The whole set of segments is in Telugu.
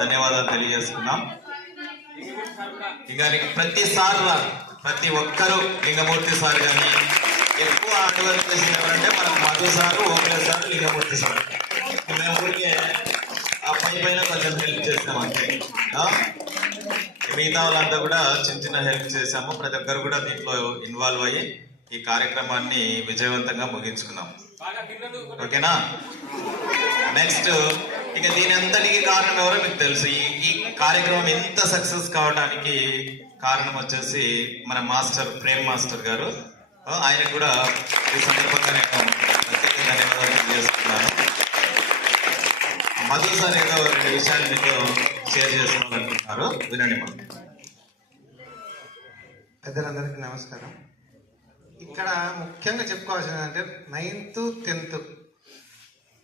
ధన్యవాదాలు తెలియజేసుకున్నాం. ఇక ప్రతి ఒక్కరూ లింగమూర్తి సార్ కానీ ఎక్కువ హార్డ్వర్క్ చేసిన ఎవరంటే మన మధు సారు, ఓపిల సార్, లింగమూర్తి సార్. మేము ఊరికే ఆ పైన కొంచెం హెల్ప్ చేస్తాం అంతే. మిగతా వాళ్ళంతా కూడా చిన్న చిన్న హెల్ప్ చేశాము. ప్రతి ఒక్కరు కూడా దీంట్లో ఇన్వాల్వ్ అయ్యి ఈ కార్యక్రమాన్ని విజయవంతంగా ముగించుకున్నాం. ఓకేనా? నెక్స్ట్ ఇక దీని అంతటికి కారణం ఎవరో మీకు తెలుసు. ఈ కార్యక్రమం ఎంత సక్సెస్ కావడానికి కారణం వచ్చేసి మన మాస్టర్ ప్రేమ్ మాస్టర్ గారు. ఆయనకు కూడా ఈ సందర్భంగా నేను ప్రత్యేక ధన్యవాదాలు తెలియజేస్తున్నాను. మధు సార్ ఏదో 2 విషయాలు మీతో షేర్ చేసుకోవాలనుకుంటున్నారు, వినండి. పెద్దలందరికీ నమస్కారం. ఇక్కడ ముఖ్యంగా చెప్పుకోవాల్సింది అంటే 9th 10th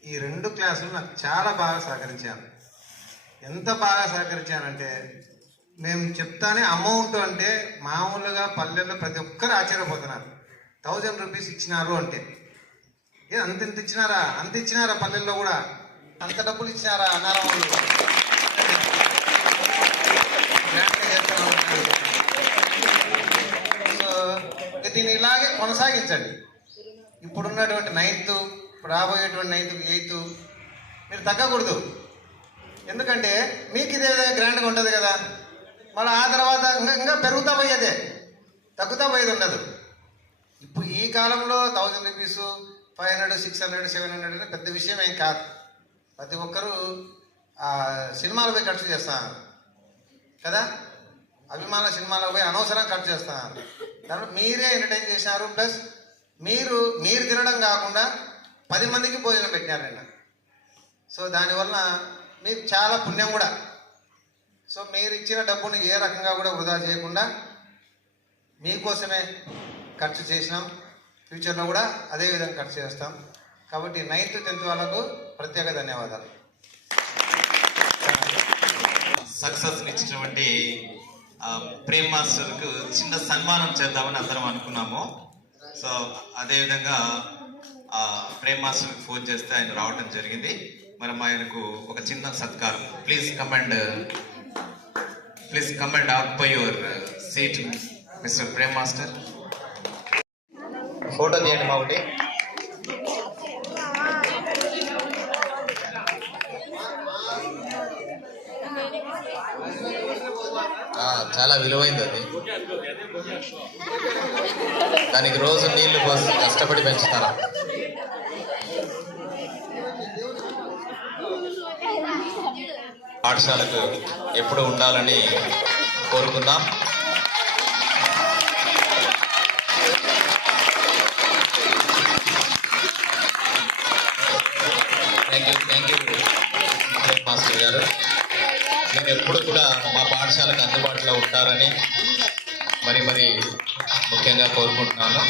ఈ 2 క్లాసులు నాకు చాలా బాగా సహకరించాను. ఎంత బాగా సహకరించానంటే మేము చెప్తానే అమౌంట్ అంటే మామూలుగా పల్లెల్లో ప్రతి ఒక్కరు ఆశ్చర్యపోతున్నారు. 1000 రూపీస్ ఇచ్చినారు అంటే అంత ఇచ్చినారా పల్లెల్లో కూడా అంత డబ్బులు ఇచ్చినారా అన్నారా వాళ్ళు. సో దీన్ని ఇలాగే కొనసాగించండి. ఇప్పుడున్నటువంటి 9th, ఇప్పుడు రాబోయేటువంటి 9th 8th మీరు తగ్గకూడదు. ఎందుకంటే మీకు ఇదే విధంగా గ్రాండ్గా ఉంటుంది కదా. మళ్ళీ ఆ తర్వాత ఇంకా పెరుగుతా పోయేదే, తగ్గుతా పోయేది ఉండదు. ఇప్పుడు ఈ కాలంలో 1000 రూపీస్ 500 600 700 అంటే పెద్ద విషయం ఏం కాదు. ప్రతి ఒక్కరూ సినిమాలపై ఖర్చు చేస్తున్నారు కదా, అభిమాన సినిమాలకు పోయి అనవసరం ఖర్చు చేస్తున్నారు. దాంట్లో మీరే ఎంటర్టైన్ చేశారు, ప్లస్ మీరు తినడం కాకుండా 10 మందికి భోజనం పెట్టినారండి. సో దానివల్ల మీకు చాలా పుణ్యం కూడా. సో మీరు ఇచ్చిన డబ్బును ఏ రకంగా కూడా వృధా చేయకుండా మీకోసమే ఖర్చు చేసినాం. ఫ్యూచర్లో కూడా అదే విధంగా ఖర్చు చేస్తాం. కాబట్టి 9th 10th వాళ్ళకు ప్రత్యేక ధన్యవాదాలు. సక్సెస్ ఇచ్చినటువంటి ప్రేమ్ మాస్టర్కు చిన్న సన్మానం చేద్దామని అందరం అనుకున్నాము. సో అదేవిధంగా ప్రేమ్ మాస్టర్కి ఫోన్ చేస్తే ఆయన రావడం జరిగింది. మనం ఆయనకు ఒక చిన్న సత్కారం. Please come and occupy your seat mister Prem master. Photo తీయండి మా ఒకటి. చాలా విలువైంది అది. దానికి రోజు నీళ్లు పోసి కష్టపడి పెంచుతారా. పాఠశాలకు ఎప్పుడు ఉండాలని కోరుకుందాం. థ్యాంక్ యూ మాస్టర్ గారు. నేను ఎప్పుడు కూడా మా పాఠశాలకు అందుబాటులో ఉంటారని మరి ముఖ్యంగా కోరుకుంటున్నాను.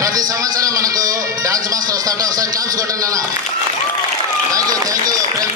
ప్రతి సంవత్సరం మనకు డాన్స్ మాస్టర్ వస్తాంటే ఒకసారి క్లాప్స్ కొట్టండి అన్న. Thank you Prem.